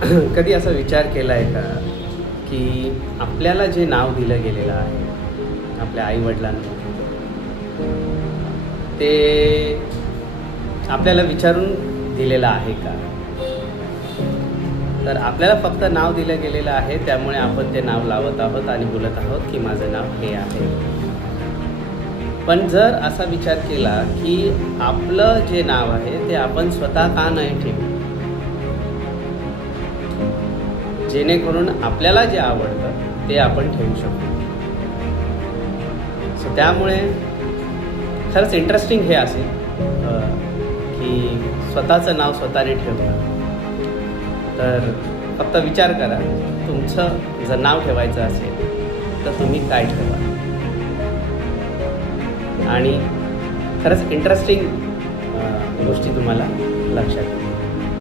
कधी असा विचार केला आहे का की आपल्याला जे नाव दिलं गेलेलं आहे आपल्या आईवडिलांनी, ते आपल्याला विचारून दिलेलं आहे का? तर आपल्याला फक्त नाव दिलं गेलेलं आहे, त्यामुळे आपण ते नाव लावत आहोत आणि बोलत आहोत की माझं नाव हे आहे. पण जर असा विचार केला की आपलं जे नाव आहे ते आपण स्वतः का नाही ठेवू, जेणेकरून आपल्याला जे आवडतं ते आपण ठेवू शकतो. सो त्यामुळे खरंच इंटरेस्टिंग हे असेल की स्वतःचं नाव स्वतःने ठेवणं. तर फक्त विचार करा, तुमचं जर नाव ठेवायचं असेल तर तुम्ही काय ठेवा. आणि खरंच इंटरेस्टिंग गोष्टी तुम्हाला लक्षात येईल.